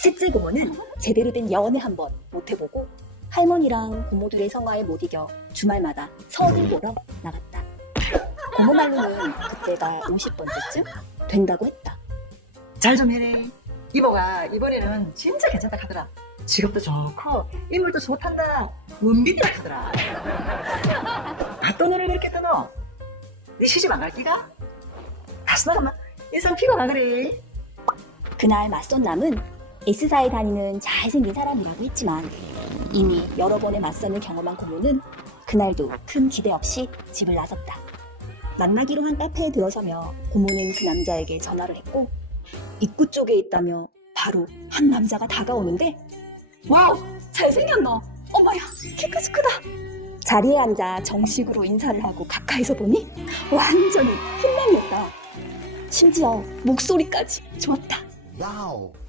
셋째 고모는 제대로 된 연애 한 번 못 해보고 할머니랑 고모들의 성화에 못 이겨 주말마다 선을 보러 나갔다. 고모 말로는 그때가 50번째쯤 된다고 했다. 잘 좀 해래. 이모가 이번에는 진짜 괜찮다 하더라. 직업도 좋고 인물도 좋단다. 원빈이라 하더라. 아또 너를 그렇게 떠너? 네 시집 안갈 끼가? 다시 나가면 인상 피곤하 그래. 그날 맞선 남은 S사에 다니는 잘생긴 사람이라고 했지만 이미 여러 번의 맞선을 경험한 고모는 그날도 큰 기대 없이 집을 나섰다. 만나기로 한 카페에 들어서며 고모는 그 남자에게 전화를 했고 입구 쪽에 있다며 바로 한 남자가 다가오는데 와우 잘생겼너 어머야 키까지 크다 자리에 앉아 정식으로 인사를 하고 가까이서 보니 완전히 흰남이었다 심지어 목소리까지 좋았다.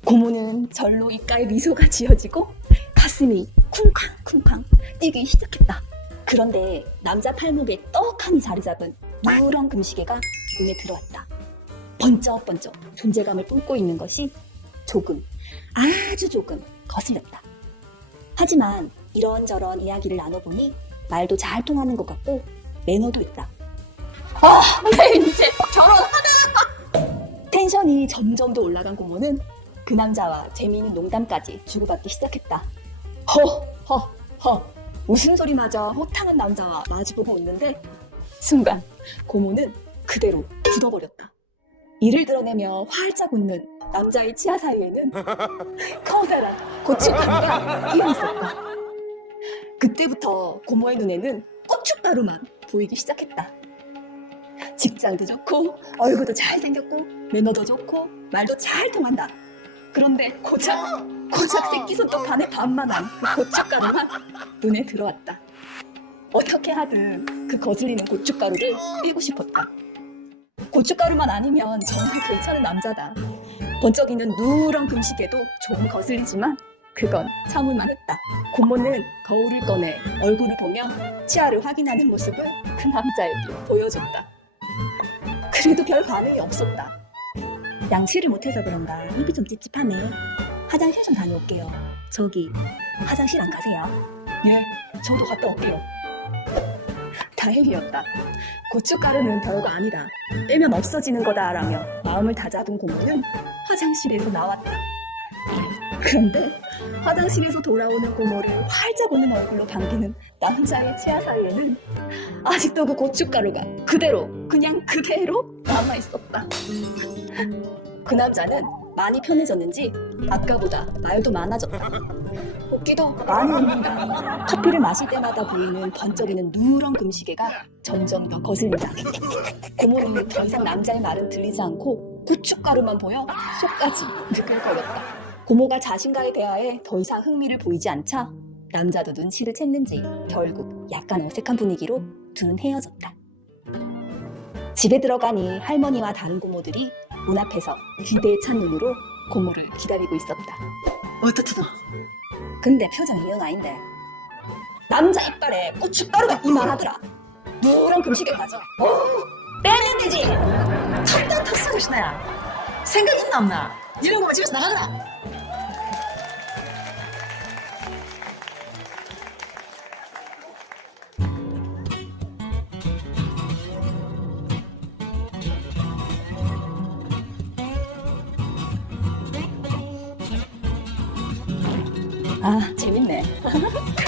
고모는 절로 입가에 미소가 지어지고 가슴이 쿵쾅쿵쾅 뛰기 시작했다. 그런데 남자 팔목에 떡하니 자리 잡은 누런 금시계가 눈에 들어왔다. 번쩍번쩍 존재감을 뿜고 있는 것이 조금, 아주 조금 거슬렸다. 하지만 이런저런 이야기를 나눠보니 말도 잘 통하는 것 같고 매너도 있다. 아, 네, 이제 결혼하나! 텐션이 점점 더 올라간 고모는 그 남자와 재미있는 농담까지 주고받기 시작했다. 허, 허, 허. 무슨 소리마저 호탕한 남자와 마주보고 있는데 순간 고모는 그대로 굳어버렸다. 이를 드러내며 활짝 웃는 남자의 치아 사이에는 커다란 고춧가루가 끼어 있었다. 그때부터 고모의 눈에는 고춧가루만 보이기 시작했다. 직장도 좋고 얼굴도 잘생겼고 매너도 좋고 말도 잘 통한다. 그런데 고작 고작 새끼 손톱 반의 반만한 그 고춧가루만 눈에 들어왔다. 어떻게 하든 그 거슬리는 고춧가루를 빼고 싶었다. 고춧가루만 아니면 정말 괜찮은 남자다. 번쩍이는 누런 금시계도 조금 거슬리지만 그건 참을만 했다. 고모는 거울을 꺼내 얼굴을 보며 치아를 확인하는 모습을 그 남자에게 보여줬다. 그래도 별 반응이 없었다. 양치를 못해서 그런가 입이 좀 찝찝하네. 화장실 좀 다녀올게요. 저기 화장실 안 가세요? 네, 저도 갔다 올게요. 다행이었다. 고춧가루는 별거 아니다. 빼면 없어지는 거다라며 마음을 다잡은 고모는 화장실에서 나왔다. 그런데 화장실에서 돌아오는 고모를 활짝 웃는 얼굴로 반기는 남자의 치아 사이에는 아직도 그 고춧가루가 그대로 그냥 그대로 남아 있었다. 그 남자는 많이 편해졌는지 아까보다 말도 많아졌다. 웃기도 많이 웃는다. 커피를 마실 때마다 보이는 번쩍이는 누런 금시계가 점점 더 거슬린다. 고모는 더 이상 남자의 말은 들리지 않고 고춧가루만 보여 속까지 느낄거렸다. 고모가 자신과의 대화에 더 이상 흥미를 보이지 않자 남자도 눈치를 챘는지 결국 약간 어색한 분위기로 둘은 헤어졌다. 집에 들어가니 할머니와 다른 고모들이 문 앞에서 기대에 찬 눈으로 고모를 기다리고 있었다. 어떻든 근데 표정이 영 아닌데 남자 이빨에 고춧가루가 이만하더라. 누런 금시계 가져. 어, 빼면 되지. 탑단 탑승을 시나야. 생각 있나 없나? 이런 거만 집에서 나가라. 아 재밌네.